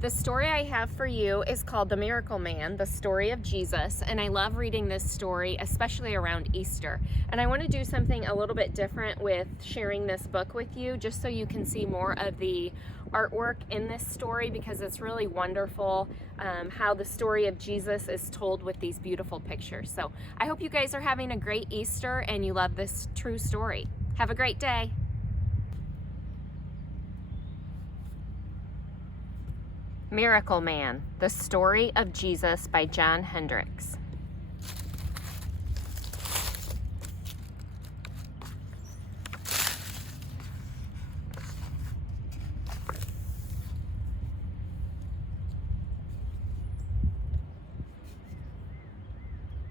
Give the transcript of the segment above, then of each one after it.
The story I have for you is called The Miracle Man, the story of Jesus, and I love reading this story, especially around Easter. And I want to do something a little bit different with sharing this book with you, just so you can see more of the artwork in this story, because it's really wonderful how the story of Jesus is told with these beautiful pictures. So I hope you guys are having a great Easter and you love this true story. Have a great day. Miracle Man, the story of Jesus by John Hendricks.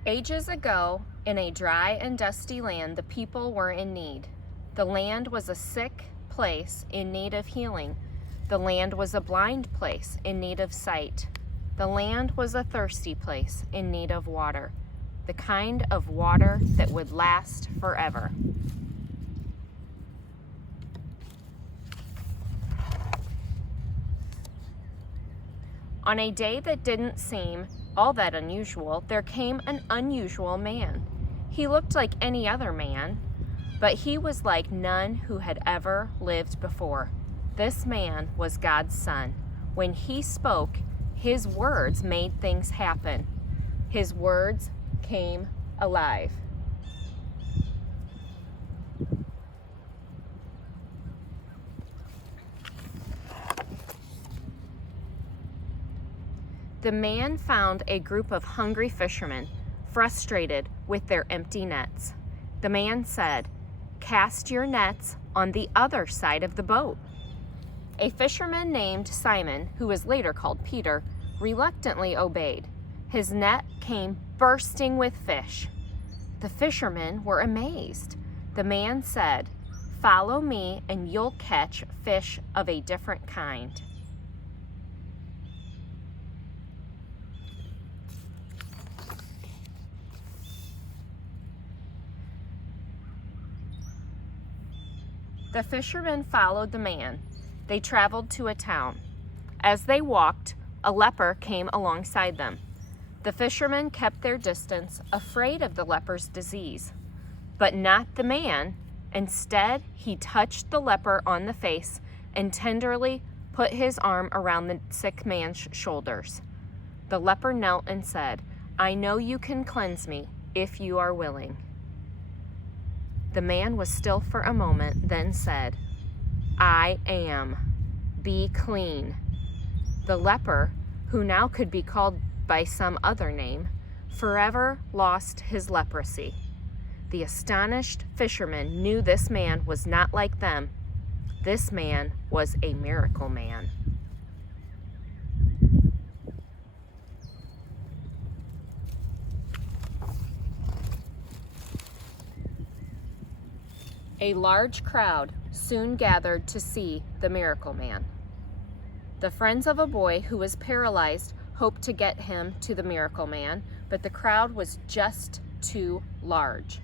Ages ago, in a dry and dusty land, the people were in need. The land was a sick place in need of healing. The land was a blind place in need of sight. The land was a thirsty place in need of water, the kind of water that would last forever. On a day that didn't seem all that unusual, there came an unusual man. He looked like any other man, but he was like none who had ever lived before. This man was God's Son. When he spoke, his words made things happen. His words came alive. The man found a group of hungry fishermen, frustrated with their empty nets. The man said, "Cast your nets on the other side of the boat." A fisherman named Simon, who was later called Peter, reluctantly obeyed. His net came bursting with fish. The fishermen were amazed. The man said, "Follow me and you'll catch fish of a different kind." The fishermen followed the man. They traveled to a town. As they walked, a leper came alongside them. The fishermen kept their distance, afraid of the leper's disease. But not the man. Instead, he touched the leper on the face and tenderly put his arm around the sick man's shoulders. The leper knelt and said, "I know you can cleanse me if you are willing." The man was still for a moment, then said, "I am. Be clean." The leper, who now could be called by some other name, forever lost his leprosy. The astonished fishermen knew this man was not like them. This man was a miracle man. A large crowd soon gathered to see the miracle man. The friends of a boy who was paralyzed hoped to get him to the miracle man, but the crowd was just too large.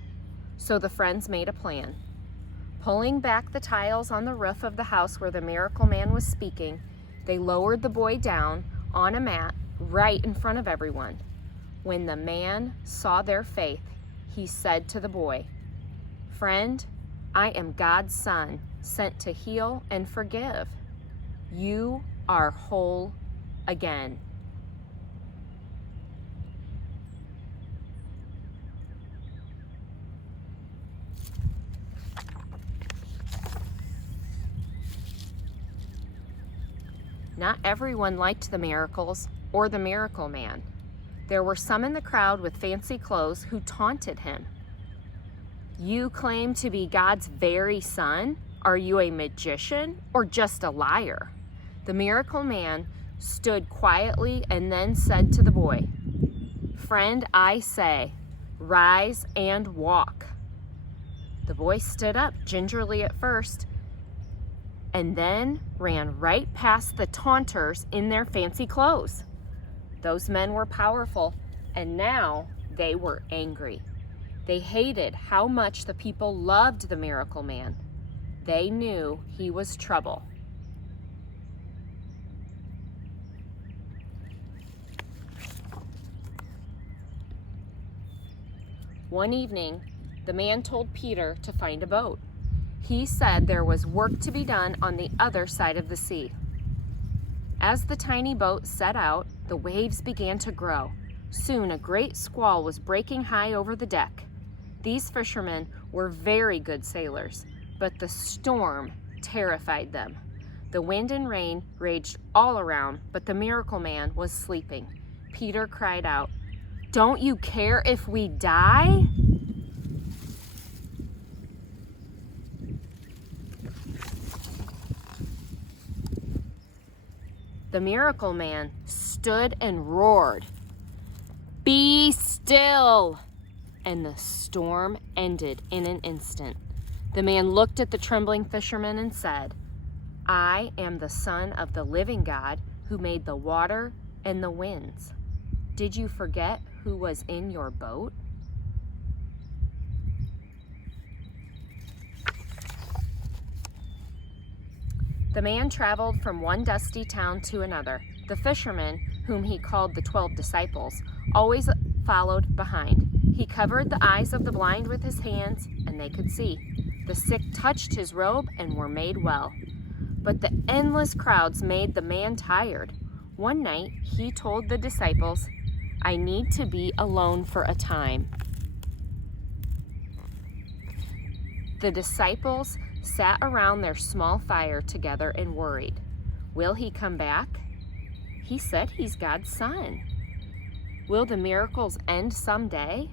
So the friends made a plan. Pulling back the tiles on the roof of the house where the miracle man was speaking, they lowered the boy down on a mat right in front of everyone. When the man saw their faith, he said to the boy, "Friend, I am God's Son, sent to heal and forgive. You are whole again." Not everyone liked the miracles or the miracle man. There were some in the crowd with fancy clothes who taunted him. "You claim to be God's very son? Are you a magician or just a liar?" The miracle man stood quietly and then said to the boy, "Friend, I say, rise and walk." The boy stood up gingerly at first and then ran right past the taunters in their fancy clothes. Those men were powerful, and now they were angry. They hated how much the people loved the miracle man. They knew he was trouble. One evening, the man told Peter to find a boat. He said there was work to be done on the other side of the sea. As the tiny boat set out, the waves began to grow. Soon a great squall was breaking high over the deck. These fishermen were very good sailors, but the storm terrified them. The wind and rain raged all around, but the miracle man was sleeping. Peter cried out, "Don't you care if we die?" The miracle man stood and roared, "Be still!" And the storm ended in an instant. The man looked at the trembling fishermen and said, "I am the Son of the living God who made the water and the winds. Did you forget who was in your boat?" The man traveled from one dusty town to another. The fishermen, whom he called the 12 disciples, always followed behind. He covered the eyes of the blind with his hands, and they could see. The sick touched his robe and were made well. But the endless crowds made the man tired. One night, he told the disciples, "I need to be alone for a time." The disciples sat around their small fire together and worried. Will he come back? He said he's God's son. Will the miracles end someday?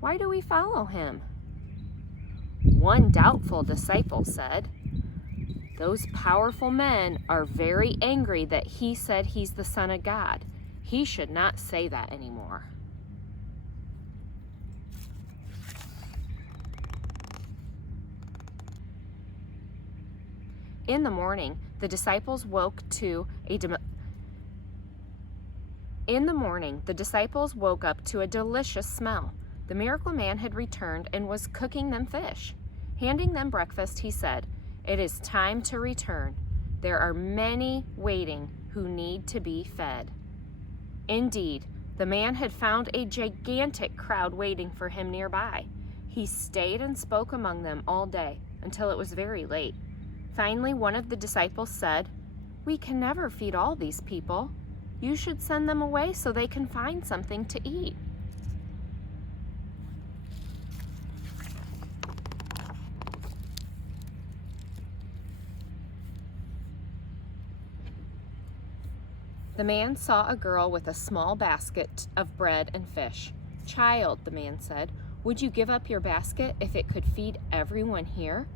Why do we follow him? One doubtful disciple said, "Those powerful men are very angry that he said he's the Son of God. He should not say that anymore." In the morning, the disciples woke up to a delicious smell. The miracle man had returned and was cooking them fish. Handing them breakfast, he said, "It is time to return. There are many waiting who need to be fed." Indeed, the man had found a gigantic crowd waiting for him nearby. He stayed and spoke among them all day until it was very late. Finally, one of the disciples said, "We can never feed all these people. You should send them away so they can find something to eat." The man saw a girl with a small basket of bread and fish. "Child," the man said, "would you give up your basket if it could feed everyone here?"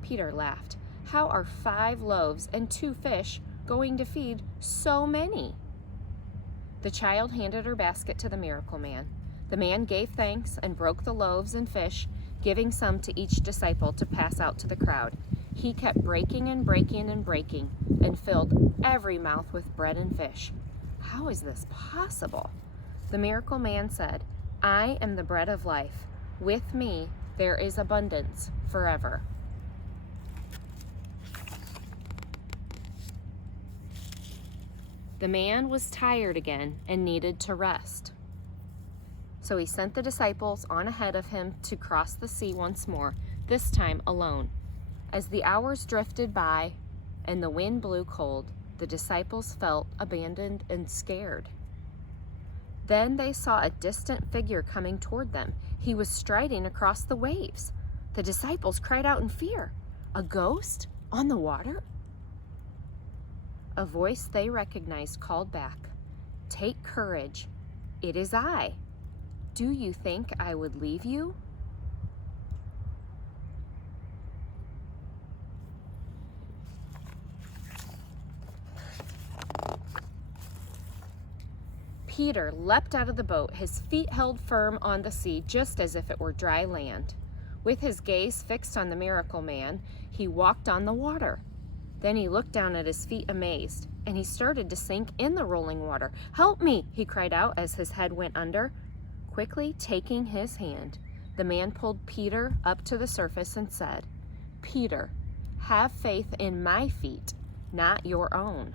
Peter laughed. "How are 5 loaves and 2 fish going to feed so many?" The child handed her basket to the miracle man. The man gave thanks and broke the loaves and fish, giving some to each disciple to pass out to the crowd. He kept breaking and breaking and breaking and filled every mouth with bread and fish. "How is this possible?" The miracle man said, "I am the bread of life. With me there is abundance forever." The man was tired again and needed to rest. So he sent the disciples on ahead of him to cross the sea once more, this time alone. As the hours drifted by and the wind blew cold, the disciples felt abandoned and scared. Then they saw a distant figure coming toward them. He was striding across the waves. The disciples cried out in fear. A ghost on the water? A voice they recognized called back, "Take courage, it is I. Do you think I would leave you?" Peter leapt out of the boat, his feet held firm on the sea just as if it were dry land. With his gaze fixed on the miracle man, he walked on the water. Then he looked down at his feet amazed, and he started to sink in the rolling water. "Help me!" he cried out as his head went under. Quickly taking his hand, the man pulled Peter up to the surface and said, "Peter, have faith in my feet, not your own."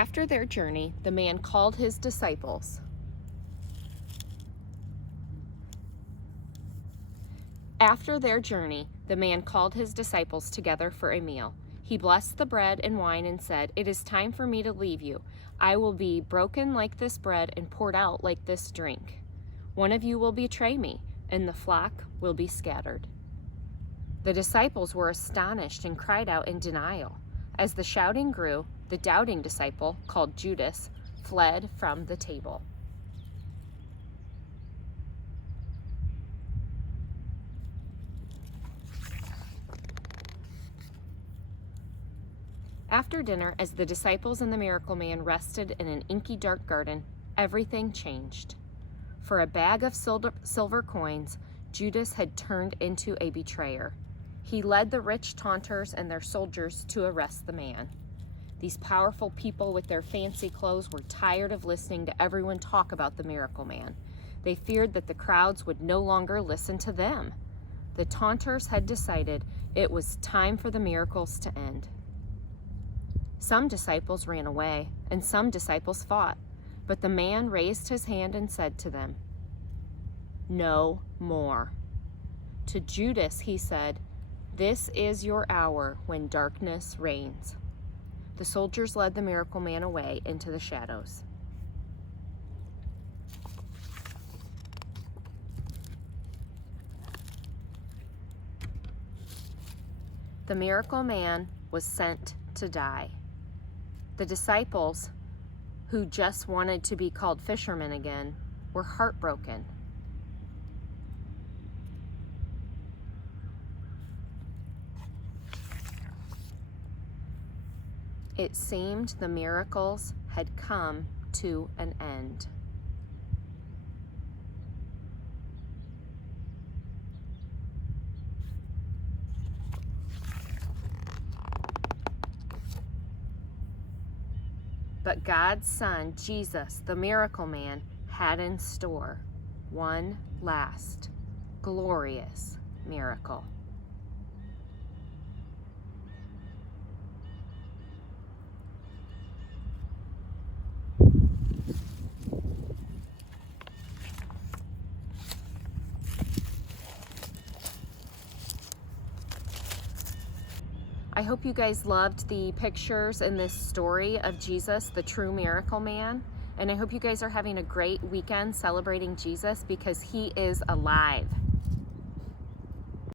After their journey, the man called his disciples. After their journey, the man called his disciples together for a meal. He blessed the bread and wine and said, "It is time for me to leave you. I will be broken like this bread and poured out like this drink. One of you will betray me, and the flock will be scattered." The disciples were astonished and cried out in denial. As the shouting grew, the doubting disciple, called Judas, fled from the table. After dinner, as the disciples and the miracle man rested in an inky dark garden, everything changed. For a bag of silver coins, Judas had turned into a betrayer. He led the rich taunters and their soldiers to arrest the man. These powerful people with their fancy clothes were tired of listening to everyone talk about the miracle man. They feared that the crowds would no longer listen to them. The taunters had decided it was time for the miracles to end. Some disciples ran away, and some disciples fought. But the man raised his hand and said to them, "No more." To Judas he said, "This is your hour when darkness reigns." The soldiers led the miracle man away into the shadows. The miracle man was sent to die. The disciples, who just wanted to be called fishermen again, were heartbroken. It seemed the miracles had come to an end. But God's Son, Jesus, the miracle man, had in store one last glorious miracle. I hope you guys loved the pictures in this story of Jesus, the true miracle man. And I hope you guys are having a great weekend celebrating Jesus, because he is alive.